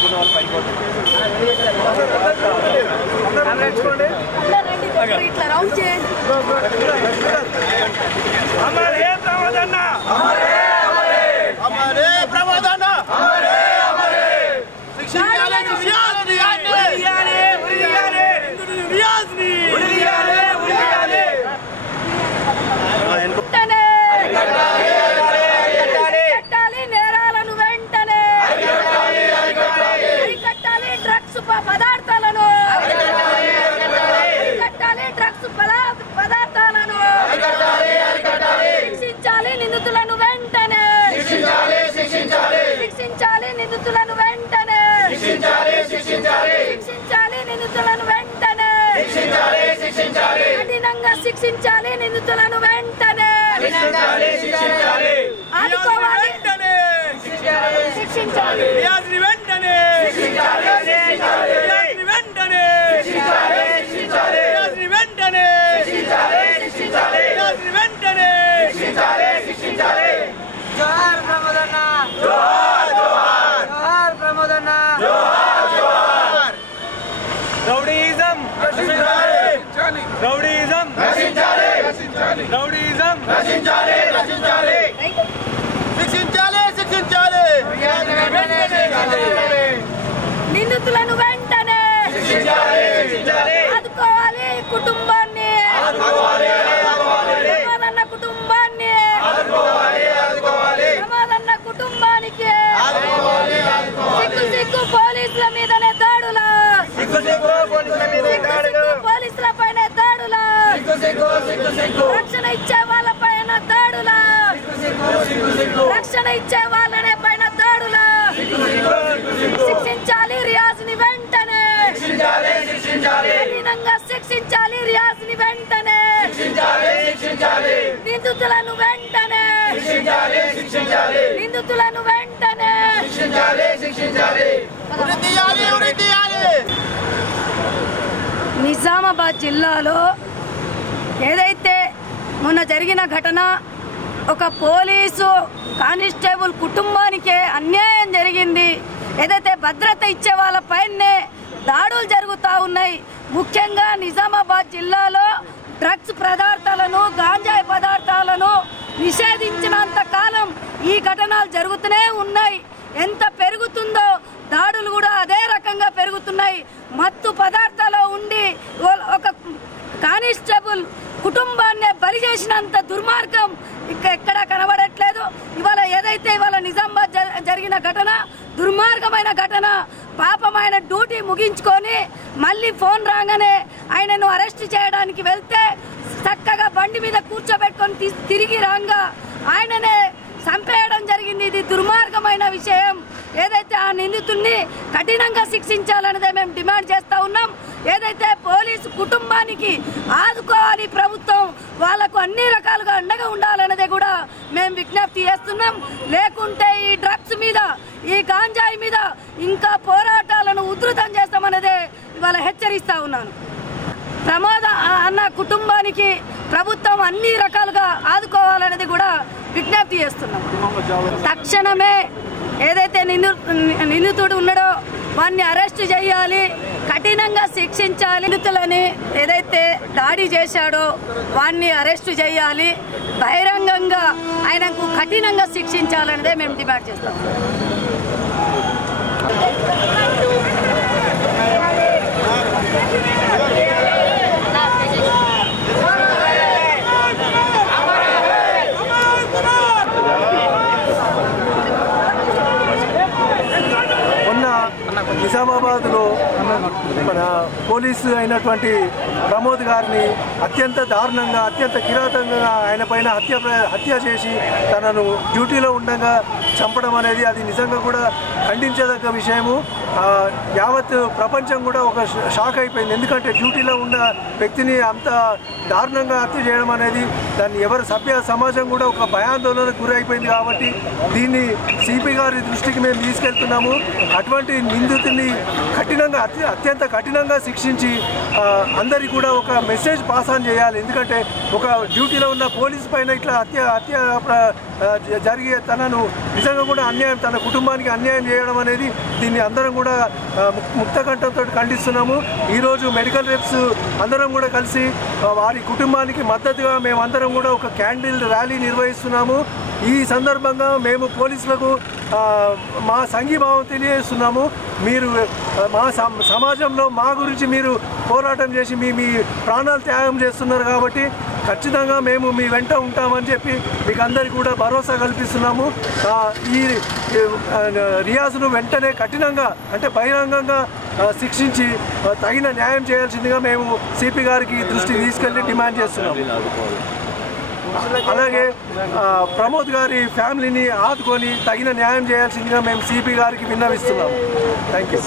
శిక్షించాలి నిందితులను వెంటనే శిక్షించాలి వెంటనే జోహార్ ప్రమోదన్న జోహార్ ప్రమోదన్న జోహార్ రౌడీయిజం నశించాలి రౌడీయిజం నశించాలి రౌడీయిజం నశించాలి శిక్షించాలి నిందితులను వెంటనే ఆదుకోవాలి కుటుంబాన్ని ప్రమాదన్న కుటుంబాన్ని ప్రమాదన్న కుటుంబానికి సిగ్గు పోలీసుల మీదనే దాడులా పోలీసుల పైన దాడులా రక్షణ ఇచ్చే వాళ్ళ పైన దాడులా రక్షణ ఇచ్చే వాళ్ళనే పైన దాడులా శిక్షించాలి రియాజ్ ని వెంటనే కఠినంగా శిక్షించాలి రియాజ్ ని వెంటనే నిందితులను వెంటనే నిందితులను వెంటనే నిజామాబాద్ జిల్లాలో ఏదైతే మొన్న జరిగిన ఘటన ఒక పోలీసు కానిస్టేబుల్ కుటుంబానికే అన్యాయం జరిగింది. ఏదైతే భద్రత ఇచ్చే వాళ్ళ పైనే దాడులు జరుగుతూ ఉన్నాయి. ముఖ్యంగా నిజామాబాద్ జిల్లాలో డ్రగ్స్ పదార్థాలను గాంజాయి పదార్థాలను నిషేధించినంత కాలం ఈ ఘటనలు జరుగుతూనే ఉన్నాయి. ఎంత పెరుగుతుందో దాడులు కూడా అదే రకంగా పెరుగుతున్నాయి. మత్తు పదార్థాలు ఉండి ఒక కానిస్టేబుల్ కుటుంబాన్ని బలి చేసినంత దుర్మార్గం ఎక్కడ కనబడట్లేదు. ఇవాళ ఏదైతే ఇవాళ నిజామాబాద్ జరిగిన ఘటన దుర్మార్గమైన ఘటన. పాపమైన డ్యూటీ ముగించుకొని మళ్ళీ ఫోన్ రాగానే ఆయనను అరెస్ట్ చేయడానికి వెళ్తే చక్కగా బండి మీద కూర్చోబెట్టుకొని తిరిగి రాగా ఆయననే చంపేయడం జరిగింది. ఇది దుర్మార్గమైన విషయం. ఏదైతే ఆ నిందితుడిని కఠినంగా శిక్షించాలన్నదే మేము డిమాండ్ చేస్తా ఉన్నాం. ఏదైతే పోలీసు కుటుంబానికి ఆదుకోవాలి ప్రభుత్వం, వాళ్లకు అన్ని రకాలుగా అండగా ఉండాలన్నదే కూడా మేము విజ్ఞప్తి చేస్తున్నాం. లేకుంటే ఈ డ్రగ్స్ మీద ఈ గాంజాయి మీద ఇంకా పోరాటాలను ఉధృతం చేస్తామన్నదే ఇవాళ హెచ్చరిస్తా ఉన్నాను. ప్రమాద అన్న కుటుంబానికి ప్రభుత్వం అన్ని రకాలుగా ఆదుకోవాలనేది కూడా విజ్ఞప్తి చేస్తున్నాం. తక్షణమే ఏదైతే నిందితుడు ఉన్నాడో వాన్ని అరెస్ట్ చేయాలి, కఠినంగా శిక్షించాలి. నిందితులని ఏదైతే దాడి చేశాడో వాన్ని అరెస్ట్ చేయాలి, బహిరంగంగా ఆయనకు కఠినంగా శిక్షించాలనేదే మేము డిమాండ్ చేస్తాం. నిజామాబాద్లో మన పోలీసు అయినటువంటి ప్రమోద్ గారిని అత్యంత దారుణంగా అత్యంత కిరాతకంగా ఆయన పైన హత్య చేసి తనను డ్యూటీలో ఉండగా చంపడం అనేది అది నిజంగా కూడా ఖండించదగ్గ విషయము. యావత్ ప్రపంచం కూడా ఒక షాక్ అయిపోయింది. ఎందుకంటే డ్యూటీలో ఉన్న వ్యక్తిని అంత దారుణంగా హత్య చేయడం అనేది దాన్ని ఎవరు సభ్య సమాజం కూడా ఒక భయాందోళనకు గురైపోయింది. కాబట్టి దీన్ని సిపి గారి దృష్టికి మేము తీసుకెళ్తున్నాము. అటువంటి నిందితుడిని కఠినంగా అత్యంత కఠినంగా శిక్షించి అందరికీ కూడా ఒక మెసేజ్ పాస్ ఆన్ చేయాలి. ఎందుకంటే ఒక డ్యూటీలో ఉన్న పోలీసు పైన ఇట్లా హత్య జరిగే తనను నిజంగా కూడా అన్యాయం, తన కుటుంబానికి అన్యాయం చేయడం అనేది దీన్ని అందరం కూడా ముక్తకంఠంతో ఖండిస్తున్నాము. ఈరోజు మెడికల్ రెప్స్ అందరం కూడా కలిసి వారి కుటుంబానికి మద్దతుగా మేమందరం కూడా ఒక క్యాండిల్ ర్యాలీ నిర్వహిస్తున్నాము. ఈ సందర్భంగా మేము పోలీసులకు మా సంఘీభావం తెలియజేస్తున్నాము. మీరు మా సమాజంలో మా గురించి మీరు పోరాటం చేసి మీ ప్రాణాలు త్యాగం చేస్తున్నారు కాబట్టి ఖచ్చితంగా మేము మీ వెంట ఉంటామని చెప్పి మీకు అందరికీ కూడా భరోసా కల్పిస్తున్నాము. ఈ రియాజ్ను వెంటనే కఠినంగా అంటే బహిరంగంగా శిక్షించి తగిన న్యాయం చేయాల్సిందిగా మేము సిపి గారికి దృష్టికి తీసుకెళ్లి డిమాండ్ చేస్తున్నాము. అలాగే ప్రమోద్ గారి ఫ్యామిలీని ఆదుకొని తగిన న్యాయం చేయాల్సిందిగా మేము సిపి గారికి విన్నవిస్తున్నాము. Thank you.